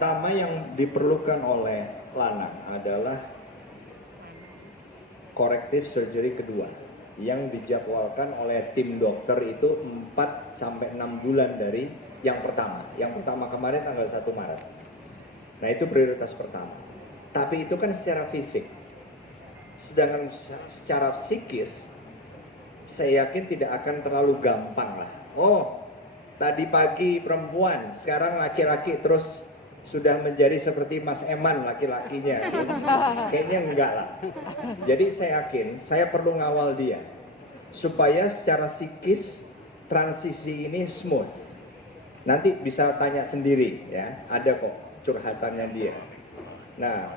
pertama yang diperlukan oleh Lanang adalah corrective surgery kedua yang dijadwalkan oleh tim dokter itu 4-6 bulan dari yang pertama. Yang pertama kemarin tanggal 1 Maret. Nah, itu prioritas pertama. Tapi itu kan secara fisik. Sedangkan secara psikis, saya yakin tidak akan terlalu gampang lah. Oh, tadi pagi perempuan, sekarang laki-laki terus sudah menjadi seperti Mas Eman laki-lakinya. Kayaknya enggak lah. Jadi saya yakin, saya perlu ngawal dia. Supaya secara psikis, transisi ini smooth. Nanti bisa tanya sendiri ya, ada kok curhatannya dia. Nah,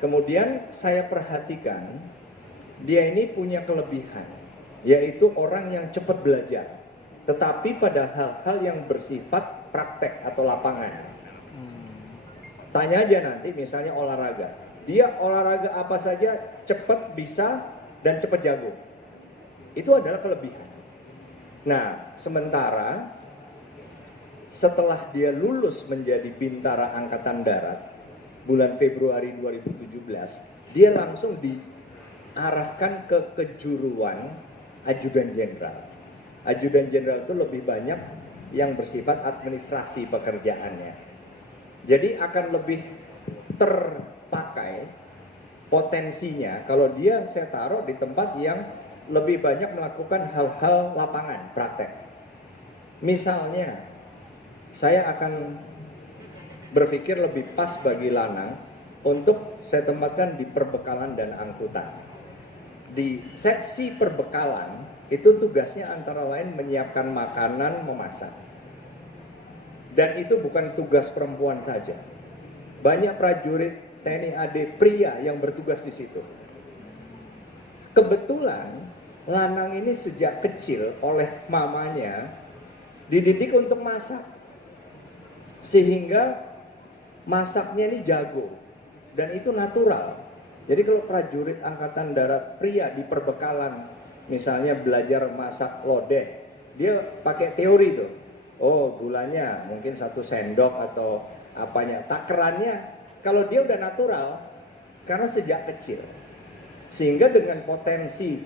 kemudian saya perhatikan, dia ini punya kelebihan, yaitu orang yang cepat belajar. Tetapi pada hal-hal yang bersifat praktek atau lapangan. Tanya aja nanti misalnya olahraga. Dia olahraga apa saja cepat bisa dan cepat jago. Itu adalah kelebihan. Nah, sementara setelah dia lulus menjadi Bintara Angkatan Darat bulan Februari 2017, dia langsung diarahkan ke kejuruan Ajudan Jenderal. Ajudan Jenderal itu lebih banyak yang bersifat administrasi pekerjaannya. Jadi akan lebih terpakai potensinya kalau dia saya taruh di tempat yang lebih banyak melakukan hal-hal lapangan, praktek. Misalnya, saya akan berpikir lebih pas bagi Lanang untuk saya tempatkan di perbekalan dan angkutan. Di seksi perbekalan, itu tugasnya antara lain menyiapkan makanan, memasak. Dan itu bukan tugas perempuan saja. Banyak prajurit TNI AD pria yang bertugas di situ. Kebetulan Lanang ini sejak kecil oleh mamanya dididik untuk masak. Sehingga masaknya ini jago dan itu natural. Jadi kalau prajurit Angkatan Darat pria di perbekalan misalnya belajar masak lodeh, dia pakai teori tuh. Oh, gulanya mungkin 1 sendok atau apanya. Takarannya kalau dia udah natural karena sejak kecil. Sehingga dengan potensi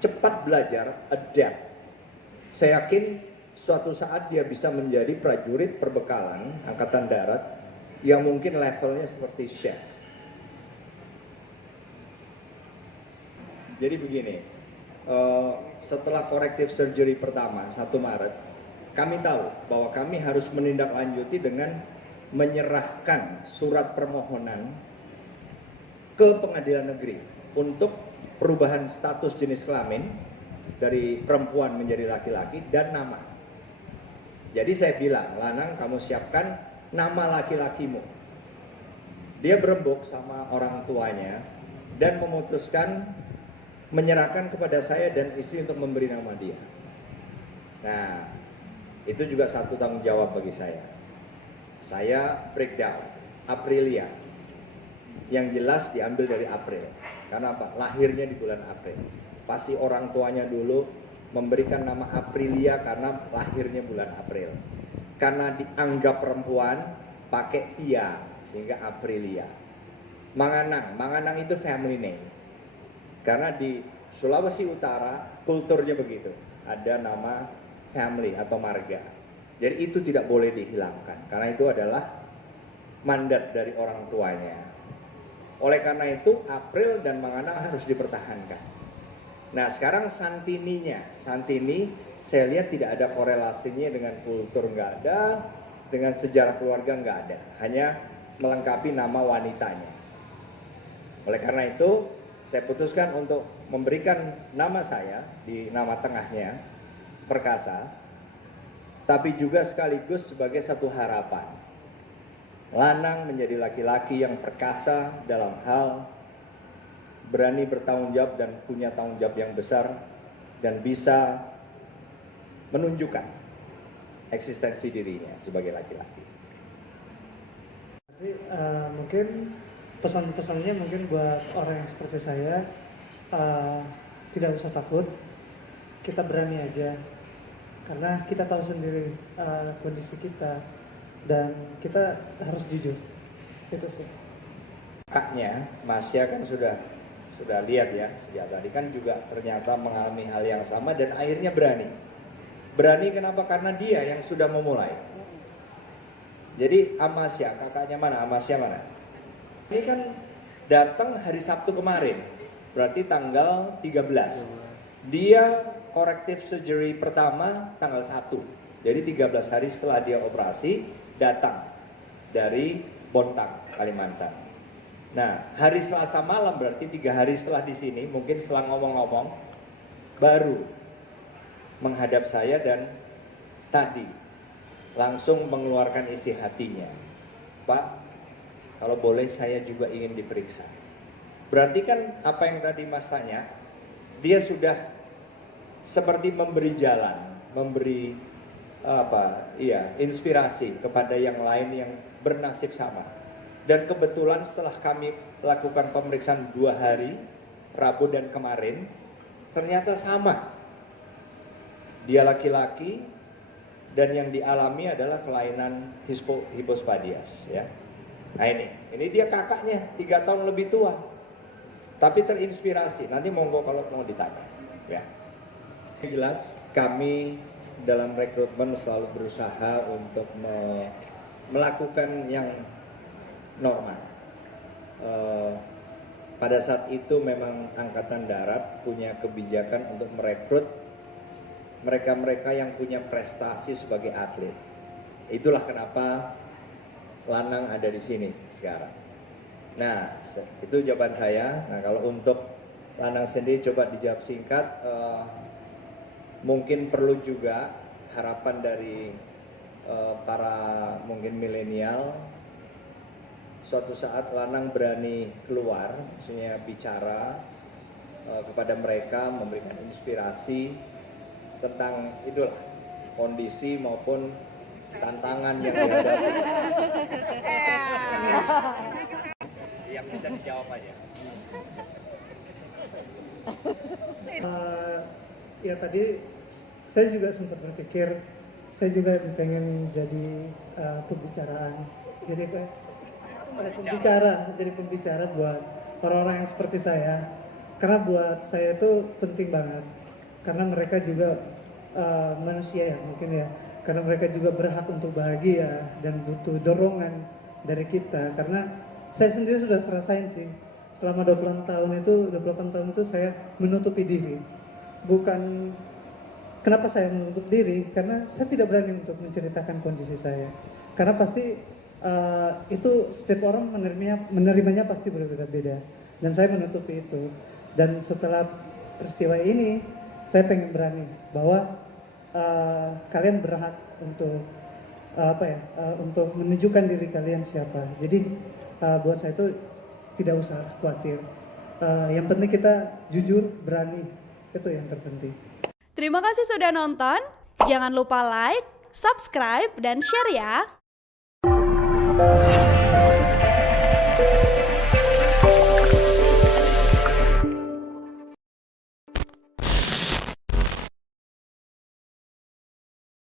cepat belajar, adapt. Saya yakin suatu saat dia bisa menjadi prajurit perbekalan Angkatan Darat yang mungkin levelnya seperti chef. Jadi begini, setelah corrective surgery pertama 1 Maret, kami tahu bahwa kami harus menindaklanjuti dengan menyerahkan surat permohonan ke pengadilan negeri untuk perubahan status jenis kelamin dari perempuan menjadi laki-laki dan nama. Jadi saya bilang, Lanang kamu siapkan nama laki-lakimu. Dia berembuk sama orang tuanya dan memutuskan menyerahkan kepada saya dan istri untuk memberi nama dia. Nah, itu juga satu tanggung jawab bagi saya. Saya breakdown, Aprilia. Yang jelas diambil dari April. Karena apa? Lahirnya di bulan April. Pasti orang tuanya dulu memberikan nama Aprilia karena lahirnya bulan April. Karena dianggap perempuan, pakai Tia, sehingga Aprilia. Manganang itu family name. Karena di Sulawesi Utara, kulturnya begitu. Ada nama family atau marga. Jadi itu tidak boleh dihilangkan. Karena itu adalah mandat dari orang tuanya. Oleh karena itu, April dan Manganang harus dipertahankan. Nah, sekarang Santininya. Santini, saya lihat tidak ada korelasinya dengan kultur, nggak ada. Dengan sejarah keluarga, nggak ada. Hanya melengkapi nama wanitanya. Oleh karena itu, saya putuskan untuk memberikan nama saya di nama tengahnya, Perkasa, tapi juga sekaligus sebagai satu harapan. Lanang menjadi laki-laki yang perkasa dalam hal berani bertanggung jawab dan punya tanggung jawab yang besar dan bisa menunjukkan eksistensi dirinya sebagai laki-laki. Mungkin pesan-pesannya mungkin buat orang yang seperti saya, tidak usah takut, kita berani aja. Karena kita tahu sendiri kondisi kita dan kita harus jujur. Itu sih. Kakaknya, Masya kan sudah lihat ya, sejak tadi kan juga ternyata mengalami hal yang sama dan akhirnya berani. Berani kenapa? Karena dia yang sudah memulai. Jadi Amasya, kakaknya mana? Amasya mana? Ini kan datang hari Sabtu kemarin, berarti tanggal 13. Dia corrective surgery pertama tanggal 1. Jadi 13 hari setelah dia operasi, datang dari Bontang, Kalimantan. Nah, hari Selasa malam berarti 3 hari setelah di sini, mungkin setelah ngomong-ngomong, baru menghadap saya dan tadi langsung mengeluarkan isi hatinya. Pak, kalau boleh saya juga ingin diperiksa. Berarti kan apa yang tadi Mas tanya, dia sudah seperti memberi jalan, memberi inspirasi kepada yang lain yang bernasib sama. Dan kebetulan setelah kami lakukan pemeriksaan 2 hari, Rabu dan kemarin, ternyata sama. Dia laki-laki dan yang dialami adalah kelainan hipospadias, ya. Nah ini dia kakaknya 3 tahun lebih tua, tapi terinspirasi. Nanti monggo kalau mau ditanya, ya. Yang jelas kami dalam rekrutmen selalu berusaha untuk melakukan yang normal. Pada saat itu memang Angkatan Darat punya kebijakan untuk merekrut mereka-mereka yang punya prestasi sebagai atlet. Itulah kenapa Lanang ada di sini sekarang. Nah, itu jawaban saya. Nah, kalau untuk Lanang sendiri coba dijawab singkat. Mungkin perlu juga harapan dari para mungkin milenial. Suatu saat Lanang berani keluar, maksudnya bicara kepada mereka, memberikan inspirasi tentang itulah kondisi maupun tantangan yang dihadapi. Yang bisa dijawab aja. Ya tadi saya juga sempat berpikir, saya juga pengen jadi pembicaraan. Jadi pembicara buat orang-orang yang seperti saya. Karena buat saya itu penting banget. Karena mereka juga manusia ya mungkin ya. Karena mereka juga berhak untuk bahagia dan butuh dorongan dari kita. Karena saya sendiri sudah serasain sih. Selama 28 tahun itu saya menutupi diri. Bukan kenapa saya menutup diri, karena saya tidak berani untuk menceritakan kondisi saya. Karena pasti itu setiap orang menerimanya pasti berbeda-beda. Dan saya menutupi itu. Dan setelah peristiwa ini, saya pengen berani bahwa kalian berhak untuk untuk menunjukkan diri kalian siapa. Jadi buat saya itu tidak usah khawatir. Yang penting kita jujur, berani, itu yang terpenting. Terima kasih sudah nonton. Jangan lupa like, subscribe, dan share ya.